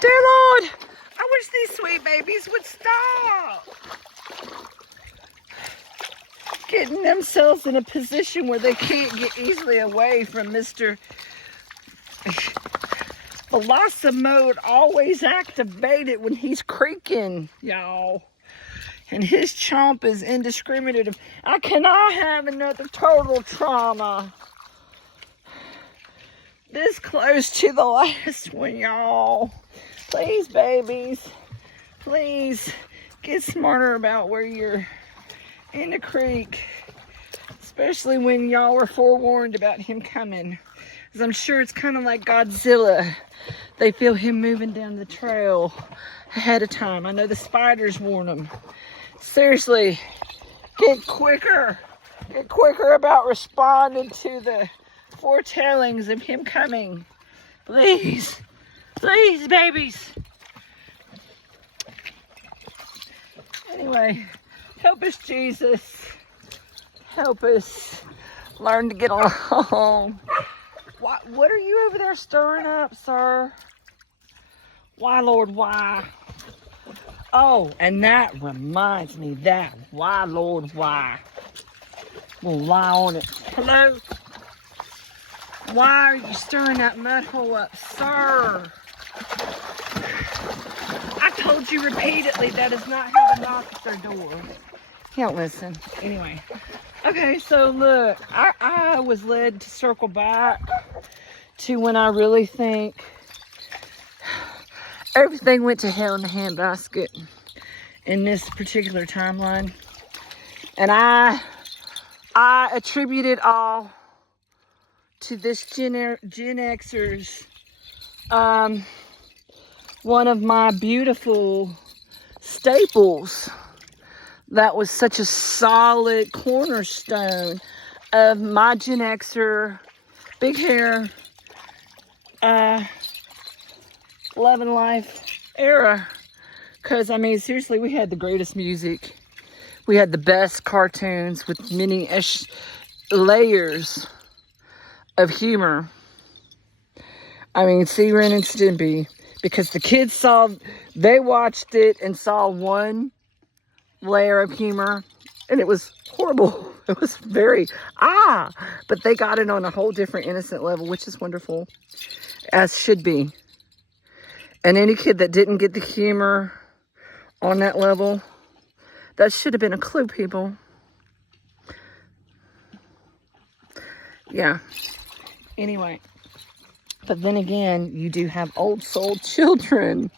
Dear Lord, I wish these sweet babies would stop getting themselves in a position where they can't get easily away from Mr. Veloci-Mode always activated when he's creaking, y'all. And his chomp is indiscriminate. I cannot have another total trauma this close to the last one, y'all. Please, babies, please get smarter about where you're in the creek, especially when y'all were forewarned about him coming. Because I'm sure it's kind of like Godzilla. They feel him moving down the trail ahead of time. I know the spiders warn them. Seriously, get quicker. Get quicker about responding to the foretellings of him coming. Please. Please, babies. Anyway, help us, Jesus. Help us learn to get along. What are you over there stirring up, sir? Why, Lord, why? Oh, and that reminds me that. Why, Lord, why? We'll lie on it. Hello? Why are you stirring that mud hole up, sir? I told you repeatedly that is not how to knock at their door. Can't listen. Anyway. Okay, so look, I was led to circle back to when I really think everything went to hell in the handbasket in this particular timeline. And I attribute it all to this Gen Xers, one of my beautiful staples that was such a solid cornerstone of my Gen Xer, big hair, love and life era. Because, I mean, seriously, we had the greatest music. We had the best cartoons with many layers of humor. I mean, see Ren and Stimpy. Because the kids they watched it and saw one layer of humor. And it was horrible. It was very, but they got it on a whole different innocent level, which is wonderful. As should be. And any kid that didn't get the humor on that level, that should have been a clue, people. Yeah. Anyway. But then again, you do have old soul children,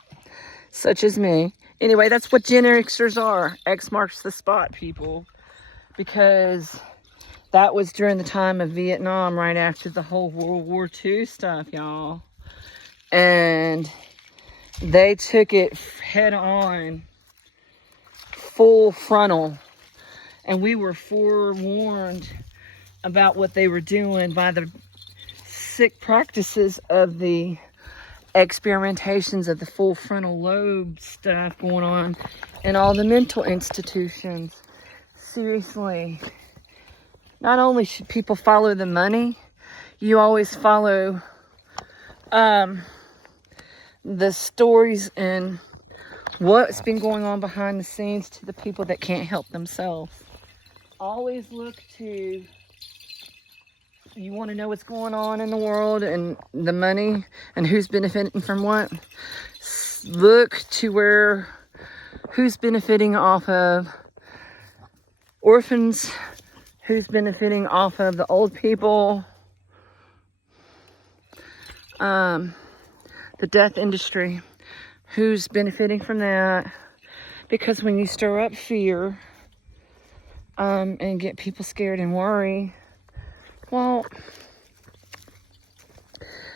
such as me. Anyway, that's what Gen Xers are. X marks the spot, people. Because that was during the time of Vietnam, right after the whole World War II stuff, y'all. And they took it head on, full frontal. And we were forewarned about what they were doing by the sick practices of the experimentations of the full frontal lobe stuff going on in all the mental institutions. Seriously. Not only should people follow the money, you always follow the stories and what's been going on behind the scenes to the people that can't help themselves. Always look to, you want to know what's going on in the world and the money and who's benefiting from what? Look to who's benefiting off of orphans, who's benefiting off of the old people, the death industry, who's benefiting from that. Because when you stir up fear and get people scared and worry, well,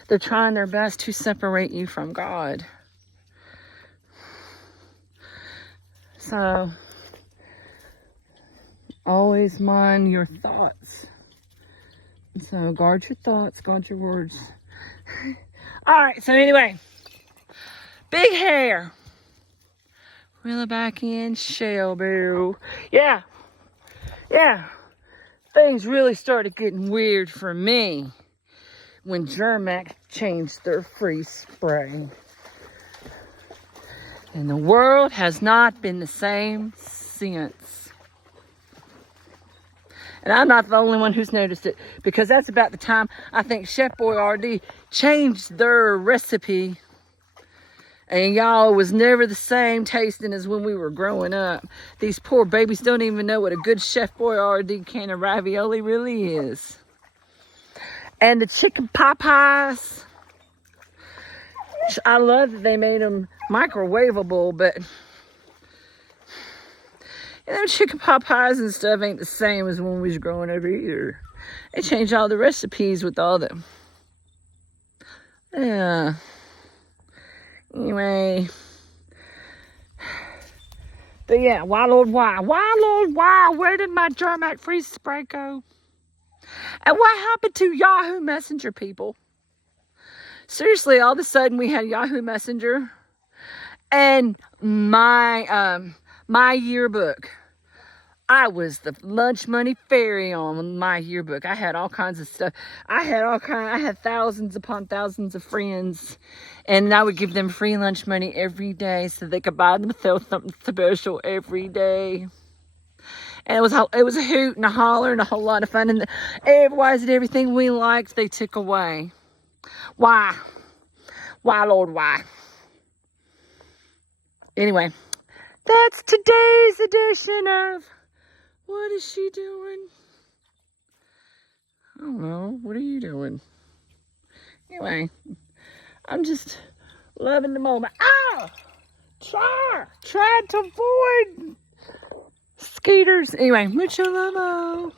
they're trying their best to separate you from God. So, always mind your thoughts. So, guard your thoughts, guard your words. Alright, so anyway, big hair. Reel it back in, Shelby. Yeah. Things really started getting weird for me when Germac changed their freeze spray. And the world has not been the same since. And I'm not the only one who's noticed it, because that's about the time I think Chef Boyardee changed their recipe. And y'all, was never the same tasting as when we were growing up. These poor babies don't even know what a good Chef Boyardee can of ravioli really is. And the chicken pot pies. I love that they made them microwavable, but you know, chicken pot pies and stuff ain't the same as when we was growing up either. They changed all the recipes with all the, yeah. Anyway, but yeah, why Lord, why? Why Lord, why? Where did my Germac freeze spray go? And what happened to Yahoo Messenger, people? Seriously, all of a sudden we had Yahoo Messenger, and my my yearbook. I was the lunch money fairy on my yearbook. I had all kinds of stuff. I had thousands upon thousands of friends, and I would give them free lunch money every day so they could buy themselves something special every day. And it was a hoot and a holler and a whole lot of fun. And everybody did everything we liked, they took away. Why? Why, Lord, why? Anyway, that's today's edition of What Is She Doing? I don't know. What are you doing? Anyway, I'm just loving the moment. Ah! Trying to avoid skaters. Anyway, mucho amo.